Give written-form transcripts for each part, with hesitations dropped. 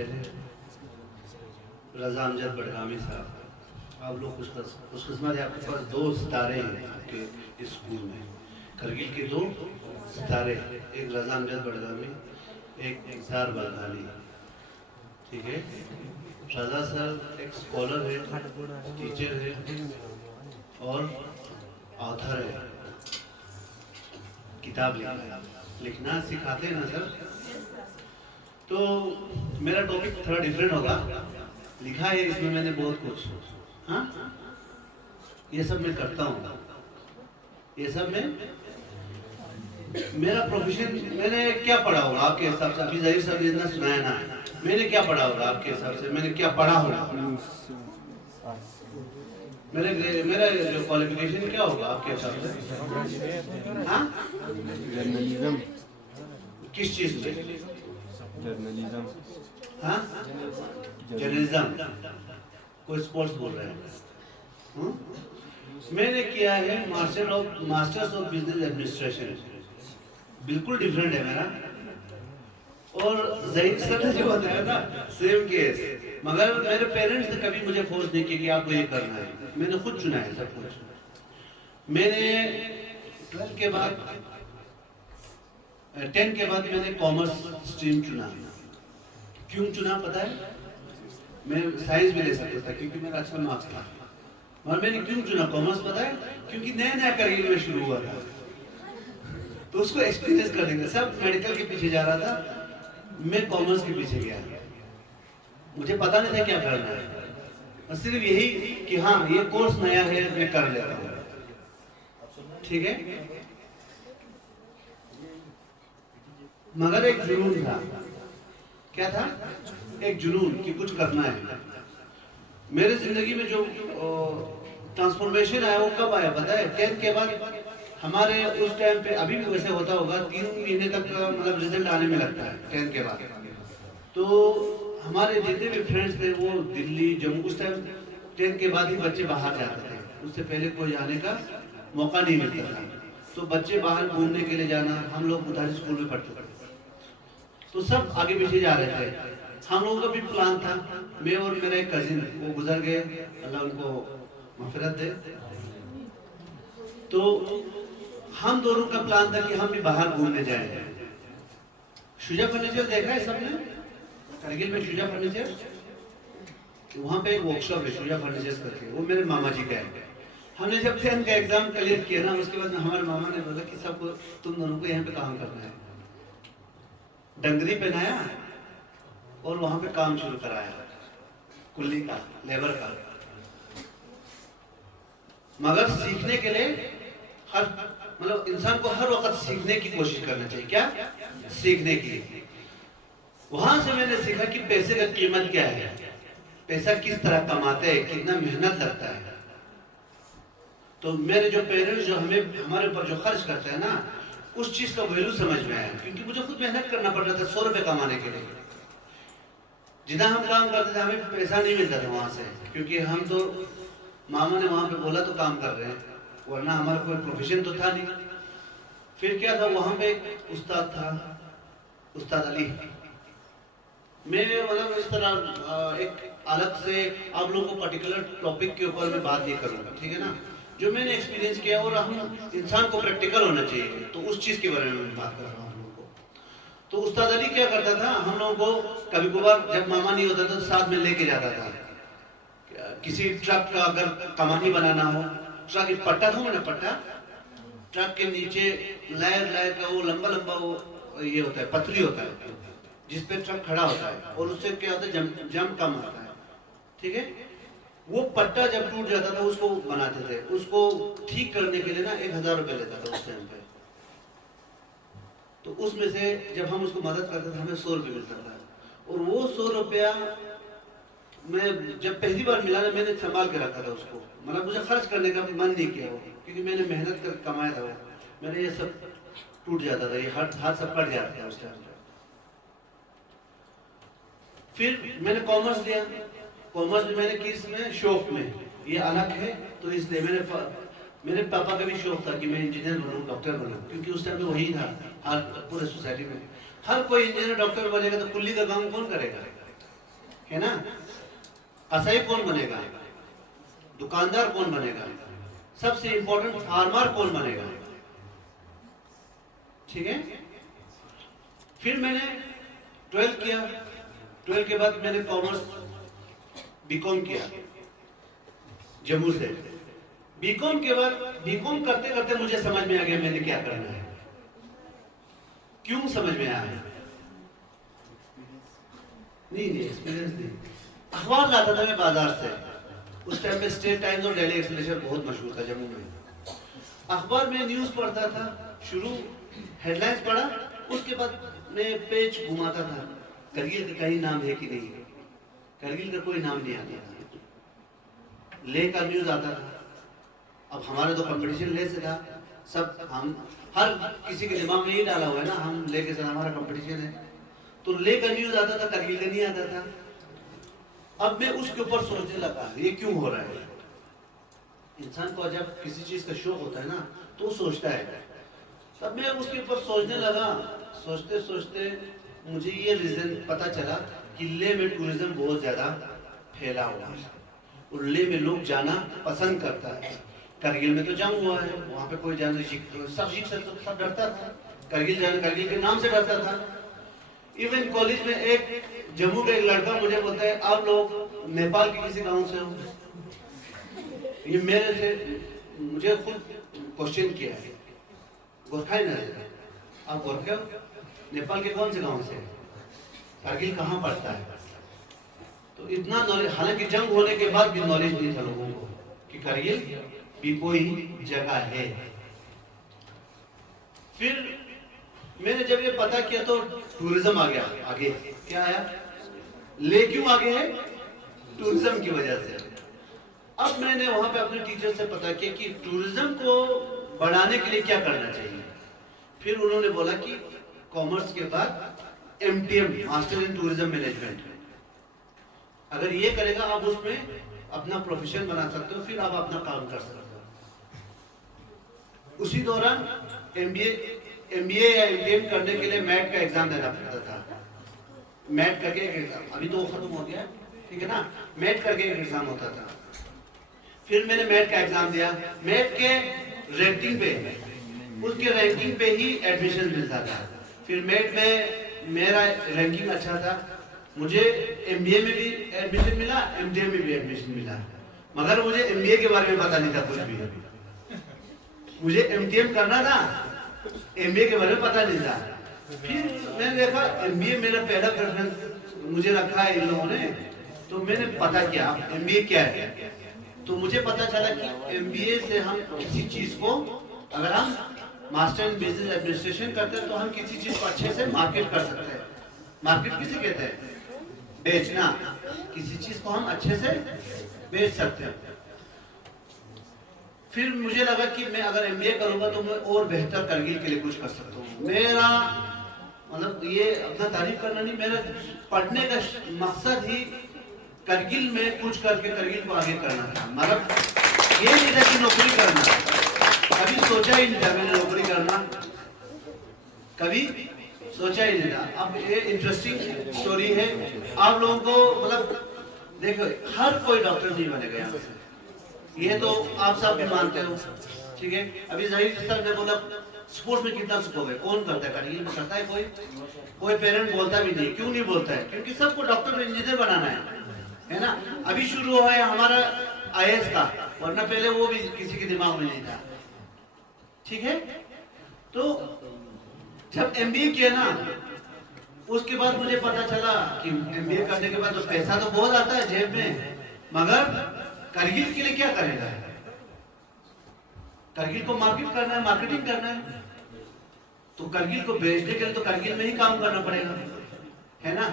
पहले रज़ा अमजद बडगामी साहब, आप लोग खुशकिस्मत है, आपके पास 2 सितारे हैं आपके स्कूल में, करगिल के 2 सितारे, एक रज़ा अमजद बडगामी, एक इंसार बरगानी। ठीक है, रज़ा सर एक स्कॉलर है, टीचर है और ऑथर है, किताब लिखना सिखाते हैं ना सर। तो मेरा टॉपिक थोड़ा डिफरेंट होगा, लिखा है इसमें मैंने बहुत कुछ। हाँ, ये सब मैं करता हूँ, ये सब मैं, मेरा प्रोफेशन, मैंने क्या पढ़ा होगा आपके हिसाब से? अभी ज़हीर साहब ने इतना सुनाया ना, मैंने क्या पढ़ा होगा आपके हिसाब से? मैंने क्या पढ़ा होगा? मेरा जो क्वालिफिकेशन क्या होगा आपके हिसाब से? हाँ, जर्नलिज्म। किस चीज में? जर्नलिज्म। हाँ, जर्नलिज्म। कोई स्पोर्ट्स बोल रहे हैं? मैंने किया है मास्टर्स ऑफ बिजनेस एडमिनिस्ट्रेशन, बिल्कुल डिफरेंट है मेरा। और ज़हीर सर ने जो बताया ना, सेम केस, मगर मेरे पेरेंट्स ने कभी मुझे फोर्स नहीं किया कि आपको ये करना है, मैंने खुद चुना है सब कुछ। मैंने 12 के बाद 10 के बाद मैंने कॉमर्स स्ट्रीम चुना। क्यों चुना पता है? मैं साइंस भी ले सकता था क्योंकि मेरा अच्छा मार्क्स था, और मैंने क्यों चुना कॉमर्स पता है? क्योंकि नया नया करियर में शुरू हुआ था, तो उसको एक्सपीरियंस करने का। सब मेडिकल के पीछे जा रहा था, मैं कॉमर्स के पीछे गया, मुझे पता नहीं था क्या करना है, और सिर्फ यही कि हाँ ये कोर्स नया है मैं कर लेता हूँ। ठीक है, मगर एक जुनून था। क्या था? एक जुनून कि कुछ करना है। मेरे जिंदगी में जो ट्रांसफॉर्मेशन आया वो कब आया पता है? 10 के बाद हमारे उस टाइम पे, अभी भी वैसे होता होगा, 3 महीने तक मतलब रिजल्ट आने में लगता है 10 के बाद। तो हमारे जितने भी फ्रेंड्स थे वो दिल्ली, जम्मू, उस टाइम 10 के बाद ही बच्चे बाहर जाते थे, उससे पहले कोई जाने का मौका नहीं मिलता था। तो बच्चे बाहर घूमने के लिए जाना, हम लोग उधारी स्कूल में पढ़ते थे, तो सब आगे पीछे जा रहे थे। हम लोगों का भी प्लान था, मैं और मेरा एक कजिन, वो गुजर गए, अल्लाह उनको मग़फ़िरत दे। तो हम दोनों का प्लान था कि हम भी बाहर घूमने जाएं। शुजा फर्नीचर देखा है सबने? करगिल में शुजा फर्नीचर, वहाँ पे एक वर्कशॉप है शुजा फर्नीचर करके, वो मेरे मामा जी का है। हमने जब 10 का एग्जाम क्लियर किया ना, उसके बाद हमारे मामा ने बोला कि सबको, तुम दोनों को यहाँ पे काम करना है। डंगरी पहनाया और वहां पे काम शुरू कराया, कुल्ली का, लेबर का। मगर सीखने के लिए हर, मतलब इंसान को हर वक्त सीखने की कोशिश करना चाहिए। क्या? सीखने की। वहां से मैंने सीखा कि पैसे का कीमत क्या है, पैसा किस तरह कमाते हैं, कितना मेहनत लगता है। तो मेरे जो पेरेंट्स जो हमारे ऊपर जो खर्च करते हैं ना, उस चीज का वैल्यू समझ में आया, क्योंकि मुझे खुद मेहनत करना पड़ रहा था 100 रुपए कमाने के लिए। जितना हम काम करते थे हमें पैसा नहीं मिलता था वहां से, क्योंकि हम तो मामा ने वहां पे बोला तो काम कर रहे हैं, वरना हमारा कोई प्रोफेशन तो था नहीं। फिर क्या था, वहां पे एक उस्ताद था, उस्ताद अली। मैं मतलब इस तरह एक अलग से आप लोगों को पर्टिकुलर टॉपिक के ऊपर मैं बात नहीं करूंगा, ठीक है ना? जो मैंने एक्सपीरियंस किया, और हम इंसान को प्रैक्टिकल होना चाहिए, तो उस चीज के बारे में मैं बात कर रहा हूँ। तो उस्ताद अली क्या करता था, हम लोगों को कभी कभार जब मामा नहीं होता था तो साथ में लेके जाता था। किसी ट्रक का अगर कमानी बनाना हो, ट्रक एक पट्टा था ना, पट्टा, ट्रक के नीचे लायर का वो लंबा लंबा वो ये होता है, पथरी होता है, जिसपे ट्रक खड़ा होता है, और उससे क्या होता है, जम कम आता है। ठीक है, वो पट्टा जब टूट जाता था उसको बनाते थे, उसको ठीक करने के लिए ना 1000 रुपए लेता था उस टाइम पे। तो उसमें से जब हम उसको मदद करते थे हमें 100 रुपये मिलता था, और वो 100 रुपया मैं जब पहली बार मिला ना, मैंने संभाल के रखा था उसको, मतलब मुझे खर्च करने का मन नहीं किया वो, क्योंकि मैंने मेहनत कर कमाया था वो। मेरे ये सब टूट जाता था, ये हाथ सब कट जाता था उस टाइम। फिर मैंने कॉमर्स लिया, कॉमर्स में मैंने किस में, शौक में, ये अलग है, तो इसलिए मेरे पापा का भी शौक था कि मैं इंजीनियर बनूं, डॉक्टर बनूं, क्योंकि उस टाइम में वही था। हर पूरे सोसाइटी में हर कोई इंजीनियर डॉक्टर बनेगा, तो कुल्ली का काम कौन करेगा? है ना? कसाई कौन बनेगा? दुकानदार कौन बनेगा? सबसे इंपॉर्टेंट फार्मर कौन बनेगा? ठीक है। फिर मैंने 12 किया। 12 के बाद मैंने कॉमर्स बीकॉम किया जम्मू से। बीकॉम के बाद बीकॉम करते करते मुझे समझ में आ गया मैंने क्या करना है। क्यों समझ में आया? नहीं एक्सपीरियंस नहीं। अखबार लाता था मैं बाजार से। उस टाइम पे स्टेट टाइम्स और डेली एक्सप्रेशन बहुत मशहूर था जम्मू में। अखबार में न्यूज़ पढ़ता था, शुरू हेडलाइंस पढ़ा, उसके बाद मैं पेज घुमाता था, करगिल का कहीं नाम है कि नहीं। करगिल का कोई नाम नहीं आता था। ले का न्यूज़ आता था। अब हमारे तो कंपटीशन ले से था, सब हम हर किसी के दिमाग में ये डाला हुआ है ना, हम ले के साथ हमारा कंपटीशन है। तो ले का न्यूज़ आता था, करगिल का नहीं आता था। अब मैं उसके ऊपर सोचने लगा ये क्यों हो रहा है। इंसान को जब किसी चीज का शौक होता है ना तो वो सोचता है। तब मैं उसके ऊपर सोचने लगा। सोचते सोचते मुझे ये रीजन पता चला कि ले में टूरिज्म बहुत ज्यादा फैला हुआ है और ले में लोग जाना पसंद करता है। करगिल में तो जंग हुआ है, वहाँ पे कोई जाने सब डरता था। करगिल जाने, करगिल के नाम से डरता था। इवन कॉलेज में एक जम्मू का एक लड़का मुझे बोलता है आप लोग नेपाल के किसी गांव से हो? ये मेरे से मुझे खुद क्वेश्चन किया है। गोरखा ही ना, आप गोरखे हो? नेपाल के कौन से गांव से? करगिल कहाँ पड़ता है? तो इतना नॉलेज, हालांकि जंग होने के बाद भी नॉलेज नहीं था लोगों को कि करगिल भी कोई जगह है। फिर मैंने जब ये पता किया तो टूरिज्म आ गया आगे। क्या आया? ले क्यों आगे है? टूरिज्म की वजह से। अब मैंने वहां पे अपने टीचर से पता किया कि टूरिज्म को बढ़ाने के लिए क्या करना चाहिए। फिर उन्होंने बोला कि कॉमर्स के बाद MTM, master in tourism management, अगर ये करेगा आप उसमें अपना प्रोफेशन बना सकते हो, फिर आप अपना काम कर सकते हो। उसी दौरान MBA या MTM करने के लिए मैट का एग्जाम देना पड़ता था। मैट करके एक एग्जाम, अभी तो खत्म हो गया, ठीक है ना। मैट करके एक एग्जाम होता था। फिर मैंने मैट का एग्जाम दिया। मैट के रैंकिंग पे, उसके रैंकिंग पे ही एडमिशन मिलता था। फिर मैट में मेरा रैंकिंग अच्छा था, मुझे MBA में भी एडमिशन मिला, MTM में भी एडमिशन मिला। मगर मुझे MBA के बारे में पता नहीं था कुछ भी। मुझे MTM करना था, MBA के बारे में पता नहीं था। फिर मैंने देखा MBA मेरा पहला प्रेफरेंस मुझे रखा है इन लोगों ने, तो मैंने पता किया MBA क्या है। तो मुझे पता चला कि MBA से हम किसी चीज को, अगर हम मास्टर इन बिजनेस एडमिनिस्ट्रेशन करते हैं तो हम किसी चीज को अच्छे से मार्केट कर सकते हैं। मार्केट किसे कहते हैं? बेचना। किसी चीज को हम अच्छे से बेच सकते हैं। फिर मुझे लगा कि मैं अगर MBA करूंगा तो मैं और बेहतर करगिल के लिए कुछ कर सकता हूँ। मेरा मतलब ये अपना तारीफ करना नहीं, मेरा पढ़ने का मकसद ही करगिल में कुछ करके करगिल को आगे करना था। मतलब ये नहीं था कि नौकरी करना, कभी सोचा ही नहीं था मैंने नौकरी करना, कभी सोचा ही नहीं था। अब ये इंटरेस्टिंग स्टोरी है आप लोगों को। मतलब देखो, हर कोई डॉक्टर नहीं बनेगा यहाँ से, ये तो आप सब भी मानते हो, ठीक है। अभी जहीर सर ने बोला स्पोर्ट्स में कितना स्कोप है, कौन करता है? करगिल में करता है कोई? कोई पेरेंट बोलता भी नहीं। क्यों नहीं बोलता है? क्योंकि सबको डॉक्टर इंजीनियर बनाना है ना। अभी शुरू हुआ है हमारा IAS का, वरना पहले वो भी किसी के दिमाग में नहीं था, ठीक है। तो जब MBA किया ना, उसके बाद मुझे पता चला कि MBA करने के बाद तो पैसा तो बहुत आता है जेब में, मगर करगिल के लिए क्या करेगा? करगिल को मार्केट करना है, मार्केटिंग करना है, तो करगिल को बेचने के लिए तो करगिल में ही काम करना पड़ेगा, है ना।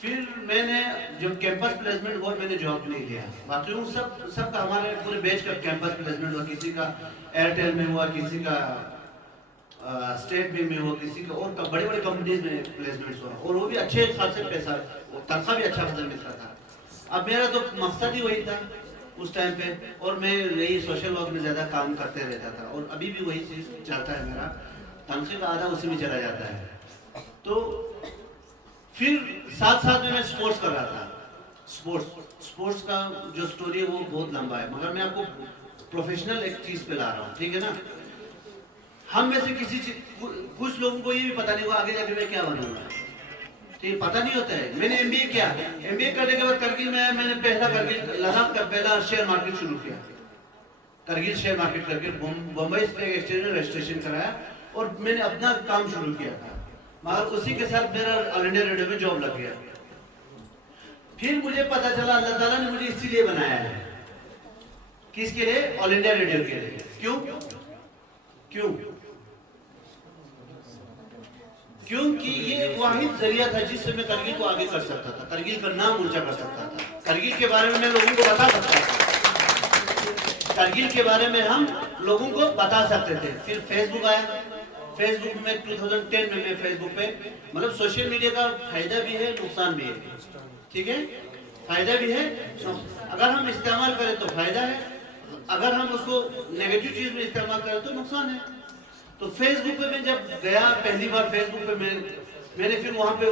फिर मैंने जब कैंपस प्लेसमेंट हुआ मैंने जॉब नहीं लिया। बाकी सबका हमारे पूरे बैच का कैंपस प्लेसमेंट हुआ, किसी का एयरटेल में हुआ, किसी का स्टेट बैंक में हुआ, किसी का और बड़ी बड़ी कंपनीज में प्लेसमेंट हुआ, और वो भी अच्छे खासे पैसा, तनख्वाह भी अच्छा खासा मिलता था। अब मेरा तो मकसद ही वही था उस टाइम पे, और मैं यही सोशल वर्क में ज्यादा काम करते रहता था, और अभी भी वही चीज चलता है मेरा। तनख्वाह का आधा उसी में चला जाता है। तो फिर साथ साथ में मैं स्पोर्ट्स कर रहा था। स्पोर्ट्स का जो स्टोरी है वो बहुत लंबा है, मगर मैं आपको प्रोफेशनल एक चीज पे ला रहा हूँ, ठीक है ना। हम में से किसी चीज, कुछ लोगों को ये भी पता नहीं होगा आगे जाके मैं क्या बनूंगा, ठीक, पता नहीं होता है। मैंने एमबीए किया, एमबीए करने के बाद करगिल में आया, मैंने पहला करगिल लद्दाख का पहला शेयर मार्केट शुरू किया, करगिल शेयर मार्केट करके बम्बई स्टॉक एक्सचेंज में रजिस्ट्रेशन कराया और मैंने अपना काम शुरू किया था, मगर उसी के साथ मेरा ऑल इंडिया रेडियो में जॉब लग गया। फिर मुझे पता चला अल्लाह ताला ने मुझे इसीलिए बनाया है, किसके लिए? ऑल इंडिया रेडियो के लिए। क्यों? क्यों? क्योंकि ये एक वाहिद जरिया था जिससे मैं करगिल को आगे कर सकता था, करगिल का नाम ऊंचा कर सकता था, करगिल के बारे में मैं लोगों को बता सकता था, करगिल के बारे में हम लोगों को बता सकते थे। फिर फेसबुक आया, फेसबुक में 2010 में मैं फेसबुक पे, मतलब सोशल मीडिया का फायदा भी है नुकसान भी है, ठीक है, फायदा भी है, अगर हम इस्तेमाल करें तो फायदा है, अगर हम उसको नेगेटिव चीज में इस्तेमाल करें तो नुकसान है। तो फेसबुक पे मैं जब गया पहली बार फेसबुक पे मैंने फिर वहां पे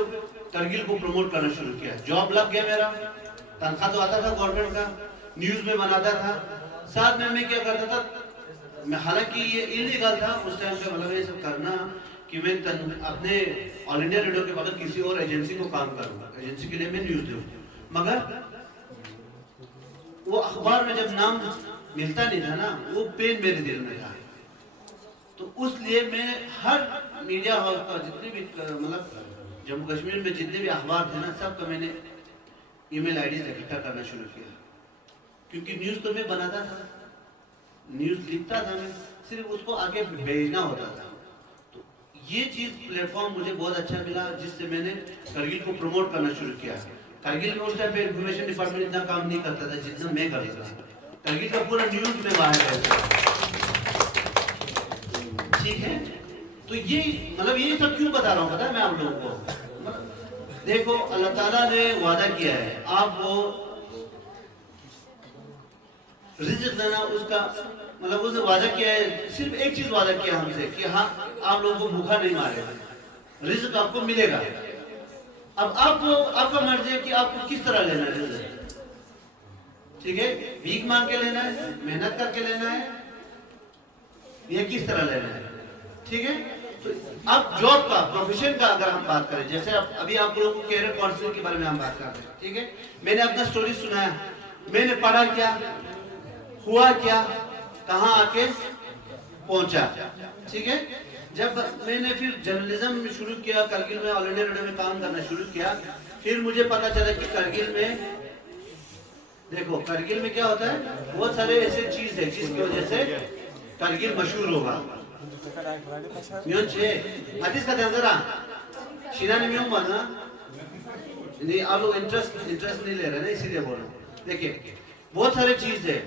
करगिल को प्रमोट करना शुरू किया, जॉब लग गया मेरा, तनख्वाह तो आता था गवर्नमेंट का, न्यूज में बनाता था, साथ में मैं क्या करता था, मैं हालांकि ये इलीगल था उस टाइम पे, मतलब ये सब करना कि मैं अपने ऑल इंडिया रेडियो के बगैर किसी और एजेंसी को काम करूंगा, एजेंसी के लिए मैं न्यूज दूं, मगर वो अखबार में जब नाम मिलता नहीं था ना, वो पेन मेरे दिल में था। तो उसलिए मैं हर मीडिया हाउस का जितने भी, मतलब जम्मू कश्मीर में जितने भी अखबार थे ना, सबका मैंने ईमेल आईडी इकट्ठा करना शुरू किया, क्योंकि न्यूज तो मैं बनाता था, न्यूज लिखता था, मैं सिर्फ उसको आगे भेजना होता था। तो ये चीज प्लेटफॉर्म मुझे बहुत अच्छा मिला, जिससे मैंने करगिल को प्रमोट करना शुरू किया। करगिल में उस टाइम पे इंफॉर्मेशन डिपार्टमेंट इतना काम नहीं करता था जितना मैं करता था, करगिल का पूरा न्यूज में बाहर रहता, ठीक है। तो ये मतलब ये सब क्यों बता रहा हूँ पता है मैं आप लोगों को, देखो अल्लाह ताला ने वादा किया है, आप वो रिज़्क़ देना, उसका मतलब उसने वादा किया है, सिर्फ एक चीज वादा किया हमसे कि हाँ आप लोगों को भूखा नहीं मारेगा, रिज़्क़ आपको मिलेगा। अब आपको, आपका मर्जी है कि आपको किस तरह लेना है रिज़्क़, ठीक है, भीख मांग के लेना है, मेहनत करके लेना है, ये किस तरह लेना है, ठीक है। तो अब जॉब का, प्रोफेशन का अगर हम बात करें, जैसे अभी आप लोगों को कैरियर काउंसलिंग के बारे में हम बात कर रहे हैं, ठीक है, मैंने अपना स्टोरी सुनाया, मैंने पढ़ा क्या, हुआ क्या, कहां आके पहुंचा, ठीक है। जब मैंने फिर जर्नलिज्म शुरू किया, करगिल में ऑल इंडिया रेडियो में काम करना शुरू किया, फिर मुझे पता चला कि करगिल में, देखो करगिल में क्या होता है, बहुत सारे ऐसे चीज है जिसकी वजह से करगिल मशहूर होगा। हदीस का ध्यान जरा शीना ने म्यों बोलना नहीं, आप लोग इंटरेस्ट नहीं ले रहे ना, इसीलिए बोल रहा हूँ। देखिए बहुत सारे चीज है,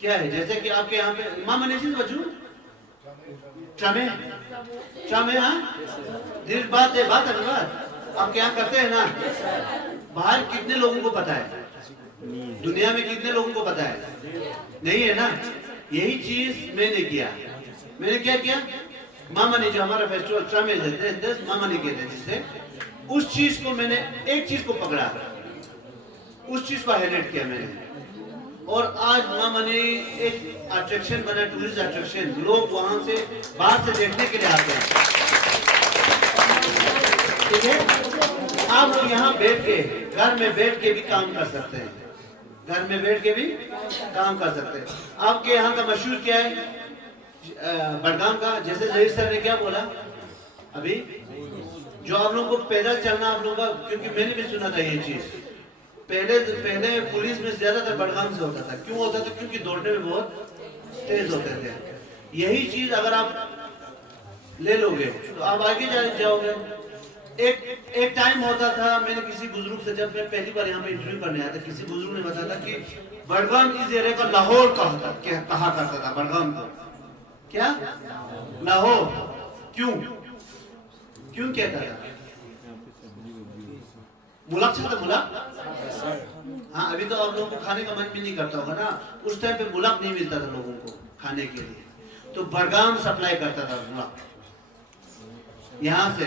क्या है, जैसे कि आपके यहाँ पे मामा ने चीज बचू चमे चमे, हाँ दिल बात है, बात है बात, आपके यहाँ करते हैं ना। बाहर कितने लोगों को पता है, दुनिया में कितने लोगों को पता है, नहीं है ना। यही चीज मैंने किया, मैंने क्या किया, मामा ने जो हमारा फेस्टिवल ट्रामेल देते हैं, मामा ने कहते हैं, जिससे उस चीज को मैंने, एक चीज को पकड़ा, उस चीज को हाईलाइट किया मैंने, और आज मामा ने एक अट्रैक्शन बना, टूरिस्ट अट्रैक्शन, लोग वहां से बाहर से देखने के लिए आते हैं, ठीक है। आप लोग यहाँ बैठ के, घर में बैठ के भी काम कर सकते हैं, घर में बैठ के भी काम कर सकते हैं। आपके यहाँ का मशहूर क्या है, बड़गाम का, जैसे जहीर सर ने क्या बोला अभी, जो आप लोगों को पैदल चलना, आप लोगों का, क्योंकि मैंने भी सुना था ये चीज, पहले पुलिस में ज्यादातर बड़गाम से होता था, क्यों होता था, क्योंकि दौड़ने में बहुत तेज होते थे। यही चीज अगर आप ले लोगे तो आप आगे जाओगे। एक टाइम होता था, मैंने किसी बुजुर्ग से, जब मैं पहली बार यहाँ पे इंटरव्यू करने आया था, किसी बुजुर्ग ने बताया था कि बड़गाम इस एरिया का लाहौर कहा करता था, बड़गाम को क्या लाहौर, क्यों कहता था, मुलाक था, मुलाक, हाँ अभी तो आप लोगों को खाने का मन भी नहीं करता होगा ना, उस टाइम पे मुलाक नहीं मिलता था लोगों को खाने के लिए, तो बड़गाम सप्लाई करता था मुलाक, यहाँ से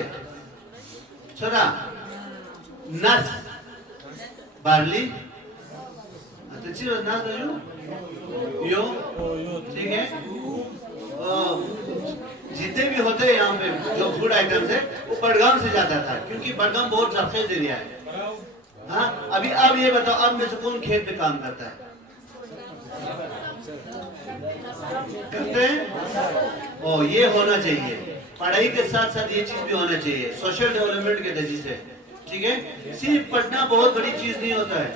छोरा नस बार्ली तेची ना यो ठीक है। जितने भी होते हैं यहाँ पे जो फूड आइटम्स है वो बड़गाम से जाता था, क्योंकि बड़गाम बहुत सक्सेस एरिया है। हाँ, अभी अब ये बताओ, अब में से कौन खेत पे काम करता है? करते हैं। ओ, ये होना चाहिए, पढ़ाई के साथ साथ ये चीज भी होना चाहिए, सोशल डेवलपमेंट के नजरिए से। ठीक है, सिर्फ पढ़ना बहुत बड़ी चीज नहीं होता है।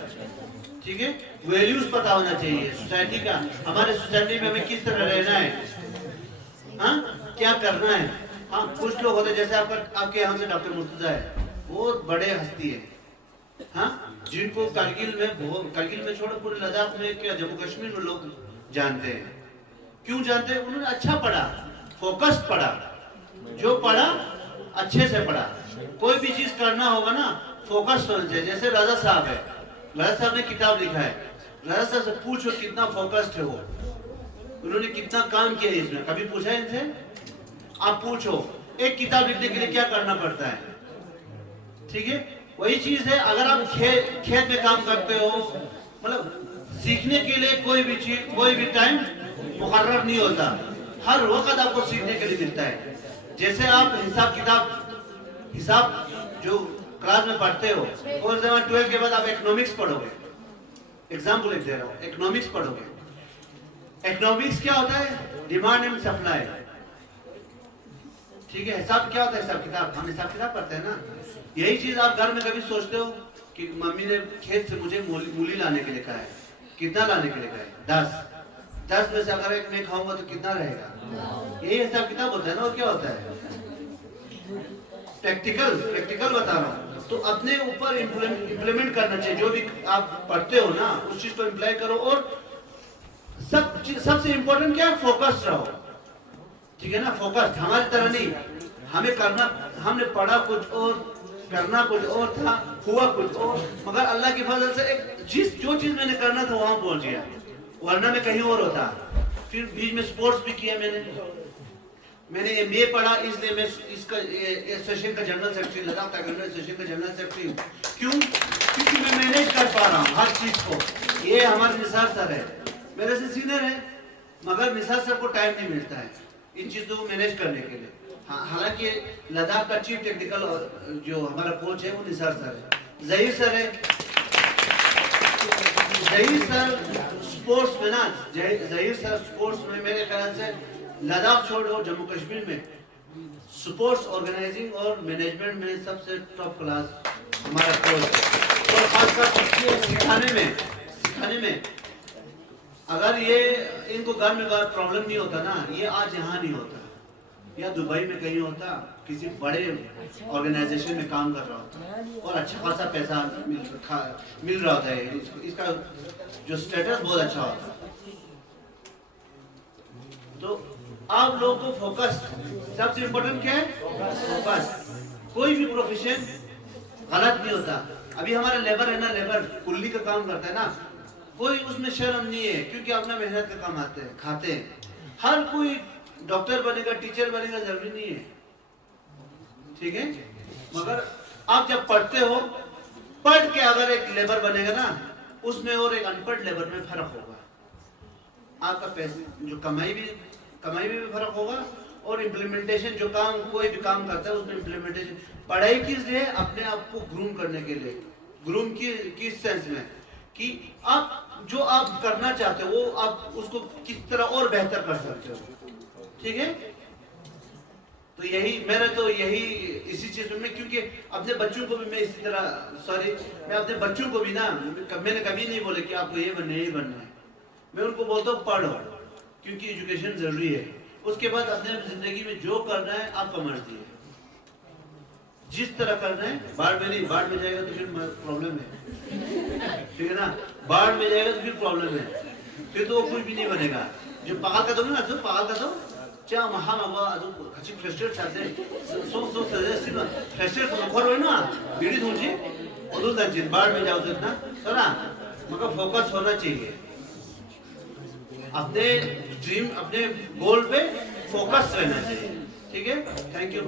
ठीक है, वैल्यूज पता होना चाहिए सोसाइटी का, हमारे सोसाइटी में हमें किस तरह रहना है, हाँ क्या करना है। हाँ, कुछ लोग होते हैं जैसे आपके यहाँ से डॉक्टर मुर्तजा है, बहुत बड़े हस्ती है, हाँ, जिनको करगिल में छोड़ो पूरे लद्दाख में, क्या जम्मू कश्मीर में लोग जानते हैं। क्यों जानते हैं? उन्होंने अच्छा पढ़ा, फोकस्ड पढ़ा, जो पढ़ा अच्छे से पढ़ा। कोई भी चीज करना होगा ना, फोकस्ड होना चाहिए। जैसे राजा साहब है, राजा साहब ने किताब लिखा है, राजा साहब से पूछो कितना फोकस्ड है वो, उन्होंने कितना काम किया इसमें, कभी पूछा है इनसे? आप पूछो, एक किताब लिखने के लिए क्या करना पड़ता है। ठीक है, वही चीज है, अगर आप खेत में काम करते हो, मतलब सीखने के लिए कोई भी चीज, कोई भी टाइम मुकर्रर नहीं होता, हर वक्त आपको सीखने के लिए मिलता है। जैसे आप हिसाब जो क्लास में पढ़ते हो, और 12 के बाद आप इकोनॉमिक्स पढ़ोगे, एग्जाम्पल दे रहा हूँ, इकोनॉमिक्स पढ़ोगे। इकोनॉमिक्स क्या होता है? Demand and supply. ठीक है, हिसाब क्या होता है? हिसाब किताब, हम हिसाब किताब पढ़ते हैं ना। यही चीज आप घर में कभी सोचते हो कि मम्मी ने खेत से मुझे मूली लाने के लिए कहा है, कितना लाने के लिए कहा है? 10 में से अगर एक मैं खाऊंगा तो कितना रहेगा? यही हिसाब किताब होता है ना। और क्या होता है? प्रैक्टिकल बता रहा हूँ। तो अपने ऊपर इम्प्लीमेंट करना चाहिए, जो भी आप पढ़ते हो ना उस चीज को इम्प्लाई करो। और सबसे इम्पोर्टेंट क्या है? फोकस रहो। ठीक है ना, फोकस। हमारी तरह नहीं, हमें करना, हमने पढ़ा कुछ और, करना कुछ और था, हुआ कुछ और, मगर अल्लाह की फजल से जो चीज मैंने करना था वहां पहुंच गया, वरना मैं कहीं और होता। फिर बीच में स्पोर्ट्स भी किया मैंने MBA पढ़ा, इसलिए मैं इसका एसोसिएशन का general secretary, Ladakh taekwondo association का जनरल सेक्रेटरी हूँ। क्यों? क्योंकि मैं मैनेज कर पा रहा हूँ हर चीज को। ये हमारे निसार सर है, मेरे से सीनियर है, मगर निसार सर को टाइम नहीं मिलता है इन चीजों को मैनेज करने के लिए। हालांकि लद्दाख का चीफ टेक्निकल जो हमारा कोच है वो निसार सर है, जहीर सर है। जहीर सर स्पोर्ट्स में ना, जहीर सर स्पोर्ट्स में मेरे ख्याल से लद्दाख छोड़ो जम्मू कश्मीर में स्पोर्ट्स ऑर्गेनाइजिंग और मैनेजमेंट में सबसे टॉप क्लास हमारा कोच। और खासकर सिखाने में अगर ये इनको घर में प्रॉब्लम नहीं होता ना, ये आज यहाँ नहीं होता, या दुबई में कहीं होता, किसी बड़े ऑर्गेनाइजेशन में काम कर रहा होता और अच्छा खासा पैसा मिल रहा होता है, इसका जो स्टेटस बहुत अच्छा होता। तो आप लोगों को फोकस, सबसे इम्पोर्टेंट क्या है? फोकस। कोई भी प्रोफेशन गलत नहीं होता। अभी हमारा लेबर है ना, लेबर कुल्ली का काम करता है ना, कोई उसमें शर्म नहीं है, क्योंकि अपना मेहनत का काम आते हैं, खाते हैं। हर कोई डॉक्टर बनेगा, टीचर बनेगा जरूरी नहीं है। ठीक है, मगर आप जब पढ़ते हो, पढ़ के अगर एक लेबर बनेगा ना, उसमें और एक अनपढ़ लेबर में फर्क होगा। आपका पैसे जो कमाई में भी फर्क होगा, और इम्प्लीमेंटेशन जो काम कोई भी काम करता है उसमें इम्प्लीमेंटेशन। पढ़ाई किस लिए? अपने आप को ग्रूम करने के लिए। ग्रूम किस सेंस में कि आप जो आप करना चाहते हो वो आप उसको किस तरह और बेहतर कर सकते हो। ठीक है, तो यही इसी चीज में, क्योंकि अपने बच्चों को भी मैं इसी तरह, मैं अपने बच्चों को भी ना, मैंने कभी नहीं बोले कि आपको ये बनना है। मैं उनको बोलता हूँ पढ़ो, क्योंकि एजुकेशन जरूरी है। उसके बाद अपने जिंदगी में जो करना है आपका मर्जी है, जिस तरह करना है। बाढ़ में जाएगा तो फिर प्रॉब्लम है। ठीक है ना, बाढ़ में जाएगा तो फिर प्रॉब्लम है, फिर तो कुछ भी नहीं बनेगा। जो पागल का दो ना, जो पागल का दो चा महा मावा जो अच्छी फ्रस्ट्रेट चाहते सो सजेस्ट ना फ्रस्ट्रेट तो खर हो ना बीड़ी दूंजी और दूसरा बाढ़ में जाओ तो इतना तो ना, मगर फोकस होना चाहिए अपने ड्रीम, अपने गोल पे फोकस रहना चाहिए। ठीक है, थैंक यू।